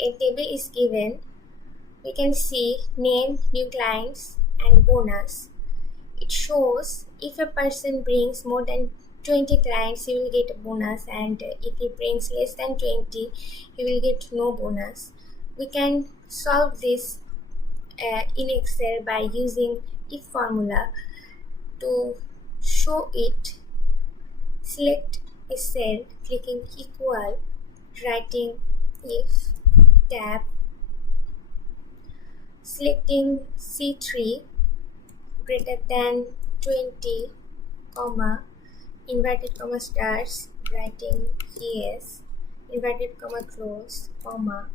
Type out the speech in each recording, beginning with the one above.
a table is given, we can see name, new clients, and bonus. It shows if a person brings more than 20 clients, he will get a bonus, and if he brings less than 20, he will get no bonus. We can solve this in Excel by using if formula. To show it, select a cell, clicking equal, writing if, tab, selecting C3 greater than 20, comma, inverted comma stars, writing yes, inverted comma close, comma,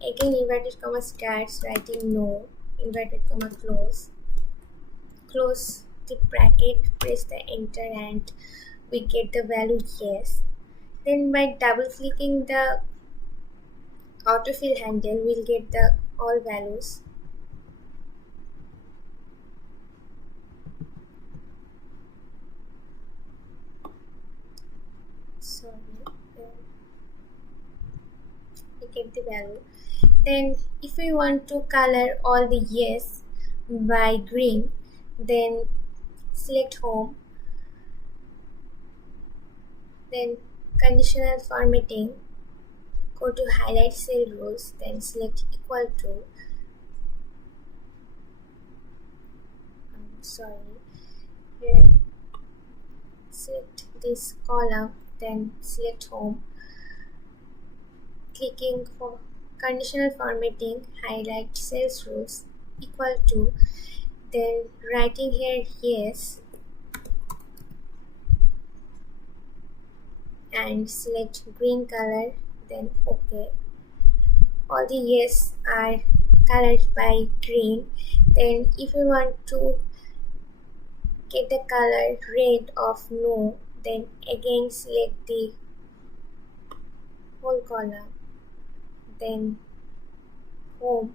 again inverted comma stars, writing no, inverted comma close, close the bracket, press the enter, and we get the value yes. Then by double clicking the autofill handle, we'll get the all values. We get the value. Then if we want to color all the yes by green, then select home, then conditional formatting, go to highlight cell rows, then select equal to, here select this column, then select home, clicking for conditional formatting, highlight cells rows, equal to, then writing here yes, and select green color, then OK. All the yes are colored by green. Then if you want to get the color red of no, then again select the whole column, then home,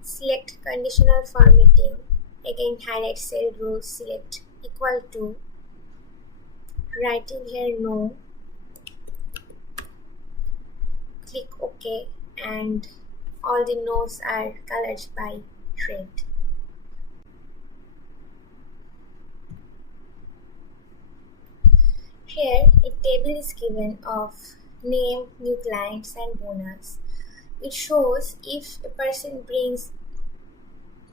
select conditional formatting, again highlight cell rows, select equal to, writing here no, click OK, and all the no's are colored by red. Here a table is given of name, new clients, and bonus. It shows if a person brings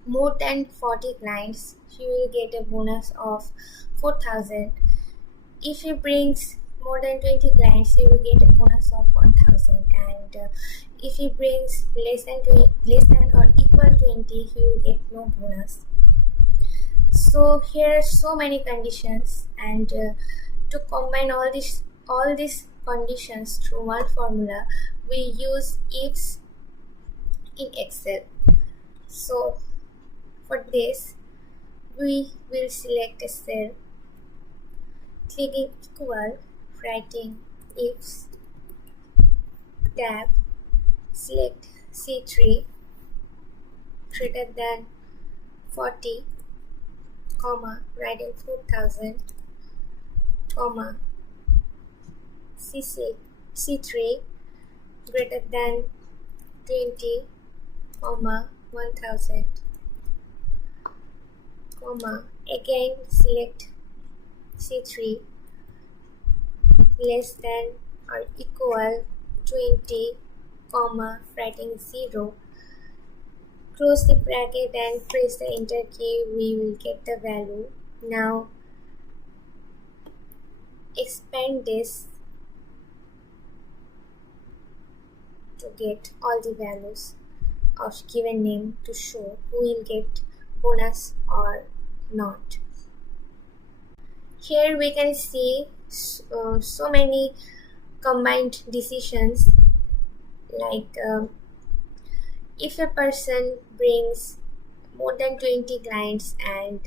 more than 40 clients, he will get a bonus of 4,000. If he brings more than 20 clients, he will get a bonus of 1,000. And if he brings less than or equal 20, he will get no bonus. So here are so many conditions, and to combine all these conditions through one formula, we use ifs in Excel. So for this, we will select a cell, clicking equal, writing ifs, tab, select C3 greater than 40, comma, writing 4,000, comma, C3 greater than 20, comma, 1,000, comma, again select C3 less than or equal 20, comma, writing 0, close the bracket and press the enter key, we will get the value. Now expand this to get all the values of given name to show who will get bonus or not. Here we can see so many combined decisions, like if a person brings more than 20 clients, and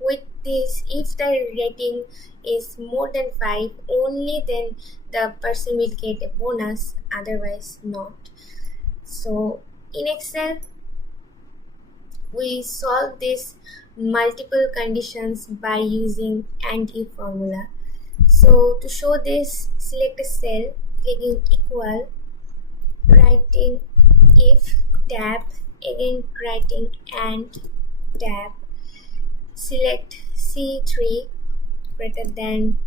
with this, if the rating is more than 5, only then the person will get a bonus, otherwise not. So in Excel, we solve these multiple conditions by using AND-IF formula. So to show this, select a cell, clicking equal, writing if tab, again writing and tab, select C3 greater than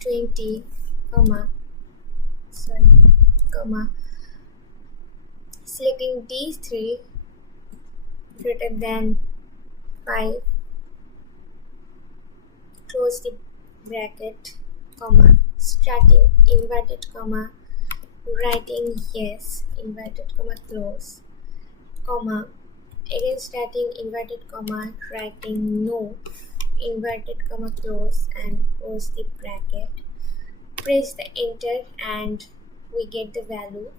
20, comma, sorry, comma, selecting D3 greater than 5, close the bracket, comma, starting inverted comma, writing yes, inverted comma, close, comma, again starting inverted comma, writing no, inverted comma, close, and close the bracket. Press the enter and we get the value.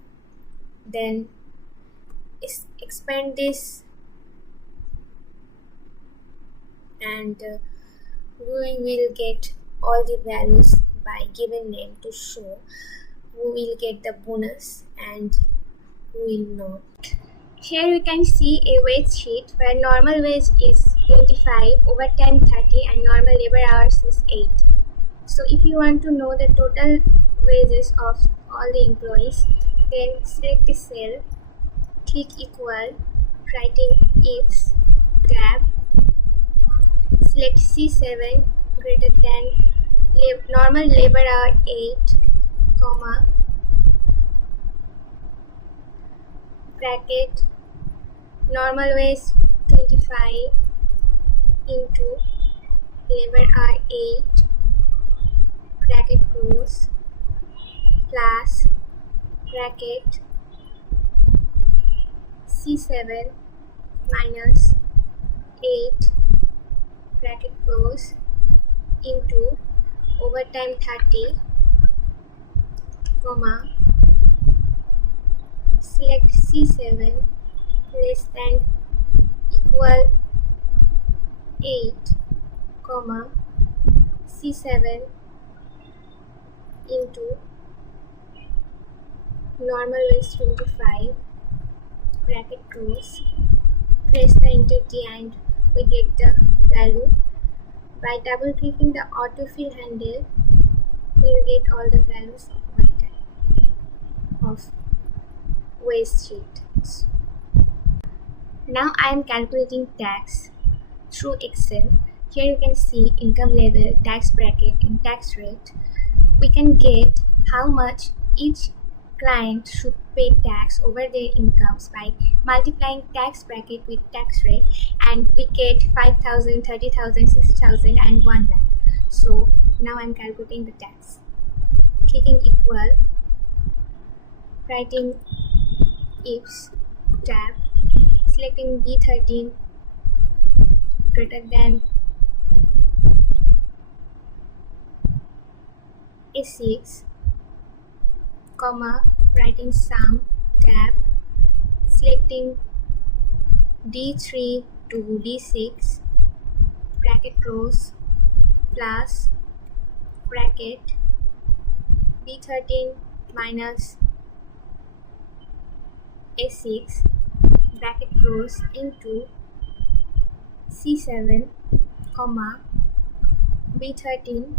Then expand this and we will get all the values by given name to show. We will get the bonus and we will not. Here we can see a wage sheet where normal wage is 25, overtime 30 and normal labor hours is 8. So if you want to know the total wages of all the employees, then select the cell, click equal, writing ifs, tab, select C7 greater than normal labor hour 8, comma, bracket, normal wage 25 into labor hour 8, bracket close, plus bracket C7 minus 8, bracket close, into overtime 30, comma, select C7 less than equal 8, comma, C7 into normal wage 25, bracket close, press the enter key and we get the value. By double clicking the autofill handle, we will get all the values of overtime of wage sheet. Now I am calculating tax through Excel. Here you can see income level, tax bracket and tax rate. We can get how much each client should pay tax over their incomes by multiplying tax bracket with tax rate, and we get 5,000, 30,000, 60,000 and 1 lakh. So now I'm calculating the tax. Clicking equal, writing ifs, tab, selecting B13 greater than A6, comma, writing sum, tab, selecting D3 to D6, bracket close, plus bracket B13 minus A6, bracket close, into C7, comma, B13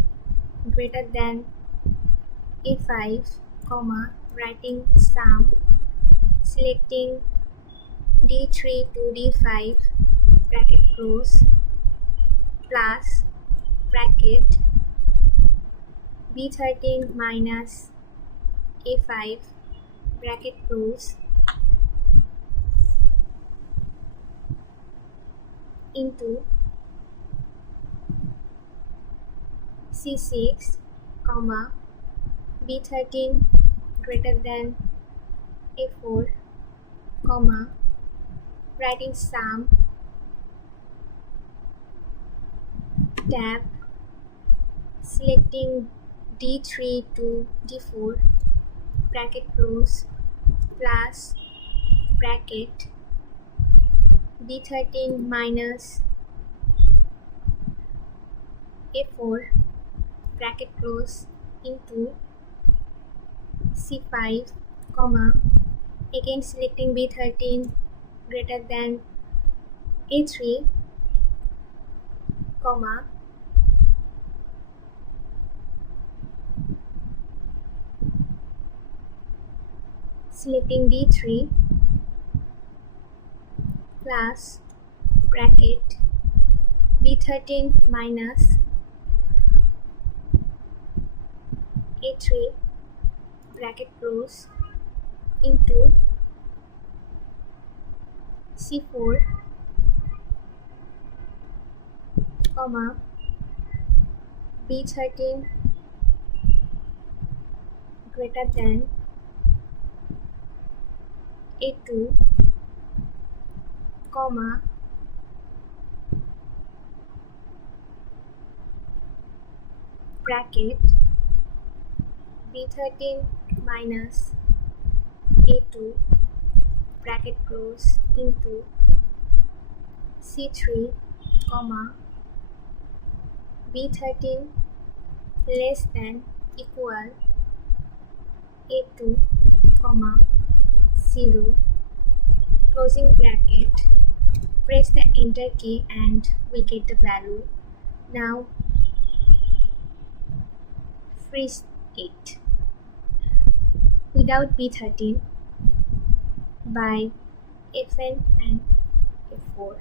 greater than A5, comma, writing sum, selecting D3 to D5, bracket close, plus bracket B13 minus A5, bracket close, into C6, comma, B13 greater than A4, comma, writing sum, tab, selecting D3 to D4, bracket close, plus bracket B13 minus A4, bracket close, into C5, comma, again selecting B13 greater than A3, comma, selecting D3 plus bracket B13 minus A3 bracket close into C4 comma B13 greater than A2 comma bracket B13 minus A2 bracket close into C3 comma B13 less than equal A2 comma 0 closing bracket. Press the enter key and we get the value. Now freeze it without B13 by Fn and F4.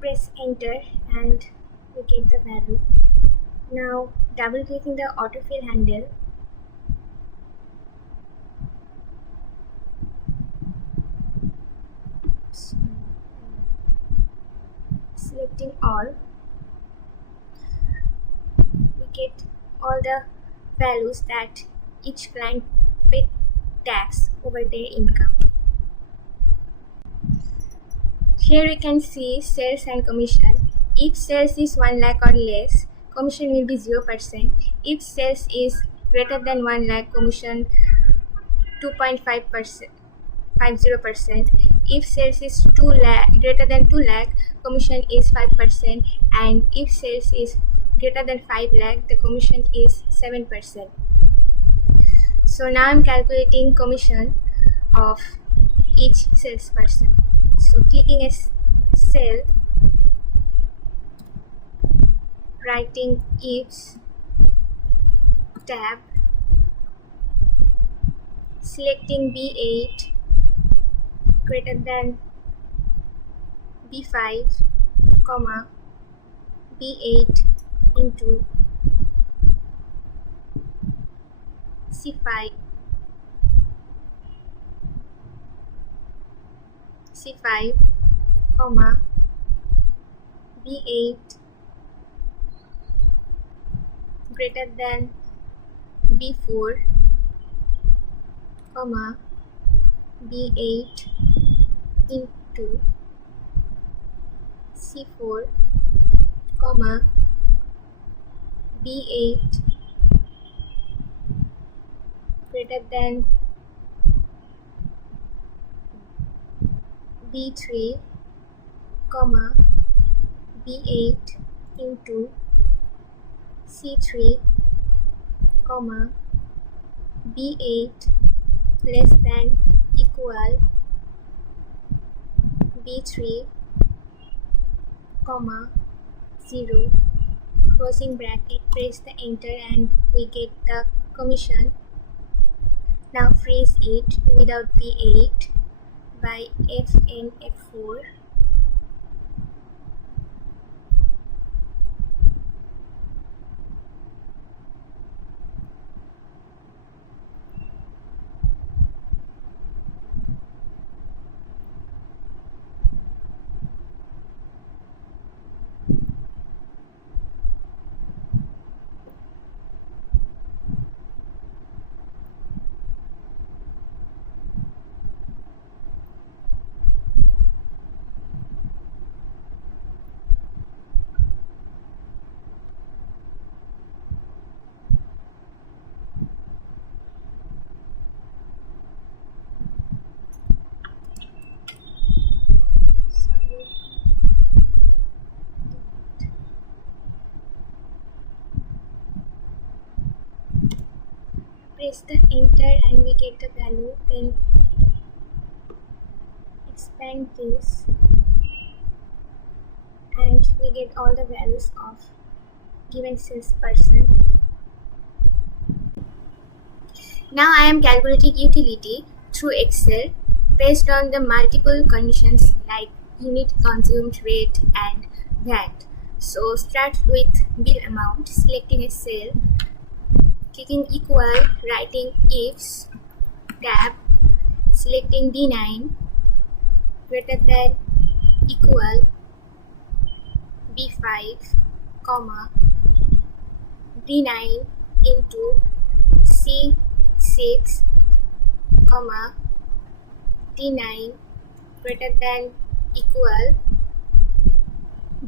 Press enter and we get the value. Now double clicking the autofill handle, selecting all, we get all the values that each client paid tax over their income. Here we can see sales and commission. If sales is 1 lakh or less, commission will be 0%. If sales is greater than 1 lakh, commission 2.50%. If sales is greater than 2 lakh, commission is 5%. And if sales is greater than 5 lakh, the commission is 7%. So now I'm calculating commission of each salesperson. So clicking a cell, writing ifs tab, selecting B8 greater than B5 comma B8 into C5 comma B8 greater than B4 comma B8 into C4 comma B8 greater than B3 comma B8 into C3 comma B8 less than equal b3 comma 0 closing bracket, press the enter and we get the commission. Now freeze it without b8 by Fn F4. Press the enter and we get the value, then expand this and we get all the values of given salesperson. Now I am calculating utility through Excel based on the multiple conditions like unit consumed rate and VAT. So start with bill amount, selecting a cell, clicking equal, writing ifs, tab, selecting D9 greater than equal B5, comma, D9 into C6, comma, D9 greater than equal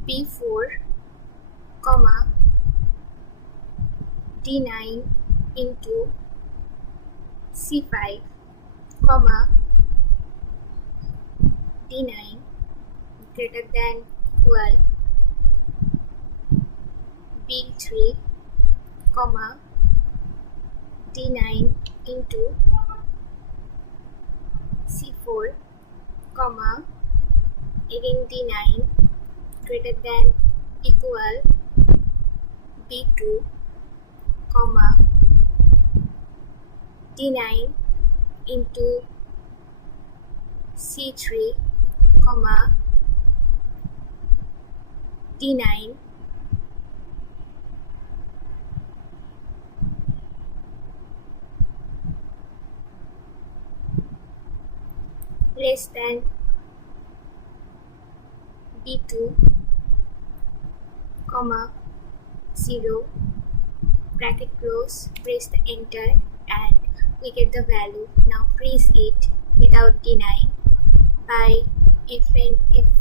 B4, comma, D9 into C5, comma, D9 greater than equal B3, comma, D9 into C4, comma, again D9 greater than equal B2, comma, D9 into C3, comma, D9 less than B2, comma, 0, bracket close, press the enter and we get the value. Now freeze it without D9 by Fn F4.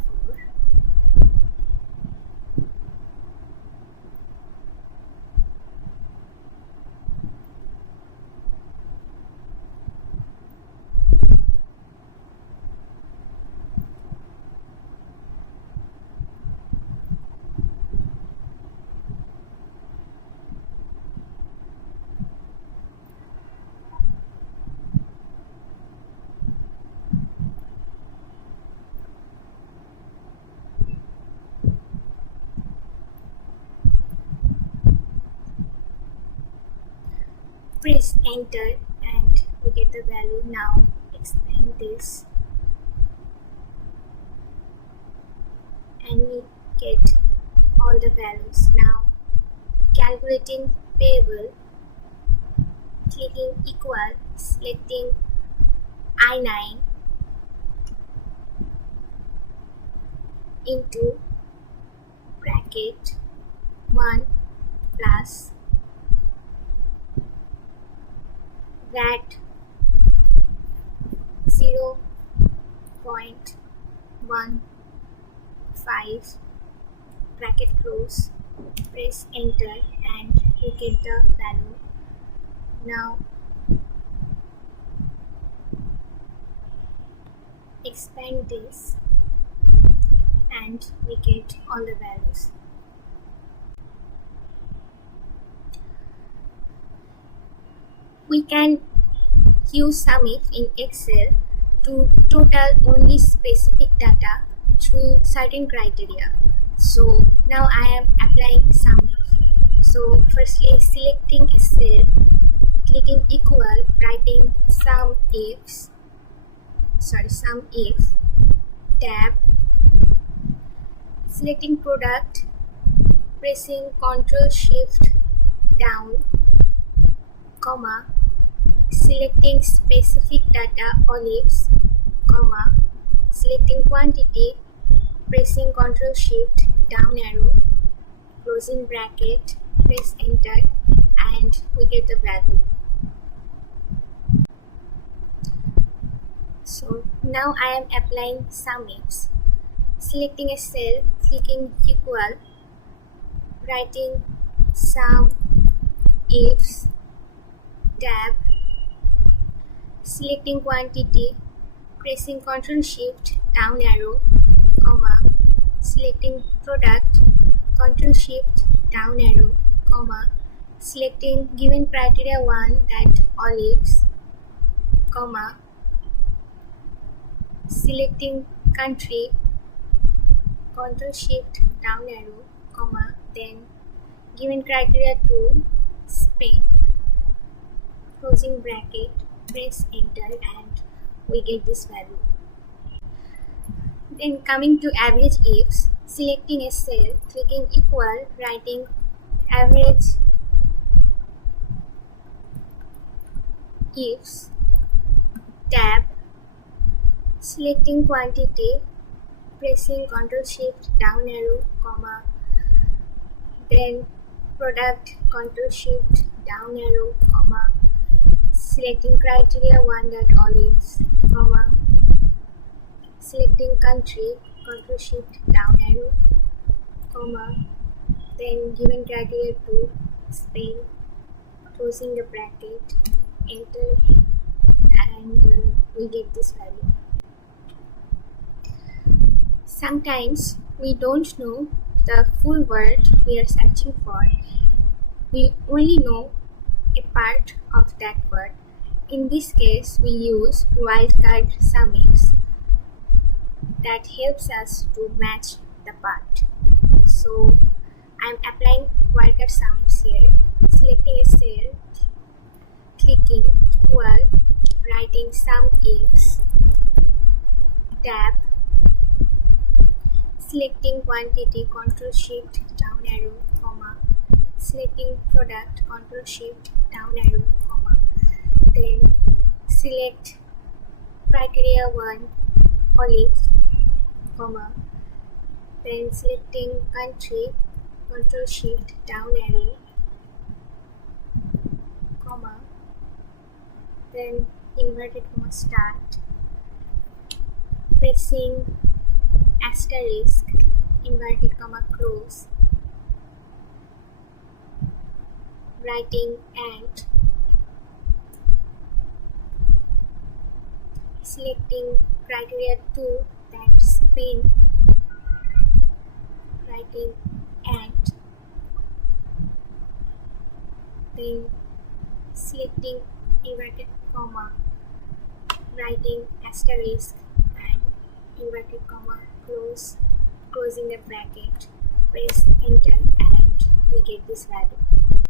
Press enter and we get the value. Now expand this and we get all the values. Now calculating payable, clicking equal, selecting I9 into bracket 1 plus VAT 0.15 bracket close, press enter and we get the value. Now expand this and we get all the values. We can use SUMIF in Excel to total only specific data through certain criteria. So now I am applying SUMIF. So firstly, selecting a cell, clicking equal, writing sum if, tab, selecting product, pressing Ctrl Shift down, comma, selecting specific data olives, comma, selecting quantity, pressing Ctrl Shift down arrow, closing bracket, press enter, and we get the value. So now I am applying SUMIFs. Selecting a cell, clicking equal, writing sum ifs, tab, selecting quantity, pressing Ctrl Shift down arrow, comma, selecting product, Ctrl Shift down arrow, comma, selecting given criteria 1, that olives, comma, selecting country, Ctrl Shift down arrow, comma, then given criteria 2, Spain, closing bracket, press enter, and we get this value. Then coming to average ifs, selecting a cell, clicking equal, writing average ifs, tab, selecting quantity, pressing Ctrl Shift down arrow, comma, then product, Ctrl Shift down arrow, comma, selecting criteria 1, that olives, comma, selecting country, Ctrl Shift down arrow, comma, then given criteria 2, Spain, closing the bracket, enter, and we get this value. Sometimes we don't know the full word we are searching for. We only know a part of that word. In this case, we use wildcard SUMIFs that helps us to match the part. So I am applying wildcard SUMIFs here. Selecting a cell, clicking equal, writing sum ifs, tab, selecting quantity, Ctrl Shift down arrow, comma, selecting product, Ctrl Shift down arrow, comma, then select criteria 1, olive, comma, then selecting country, Ctrl Shift down arrow, comma, then inverted comma start, pressing asterisk, inverted comma close, writing and, selecting criteria 2, that Spain, writing and, then selecting inverted comma, writing asterisk and inverted comma close, closing the bracket, press enter, and we get this value.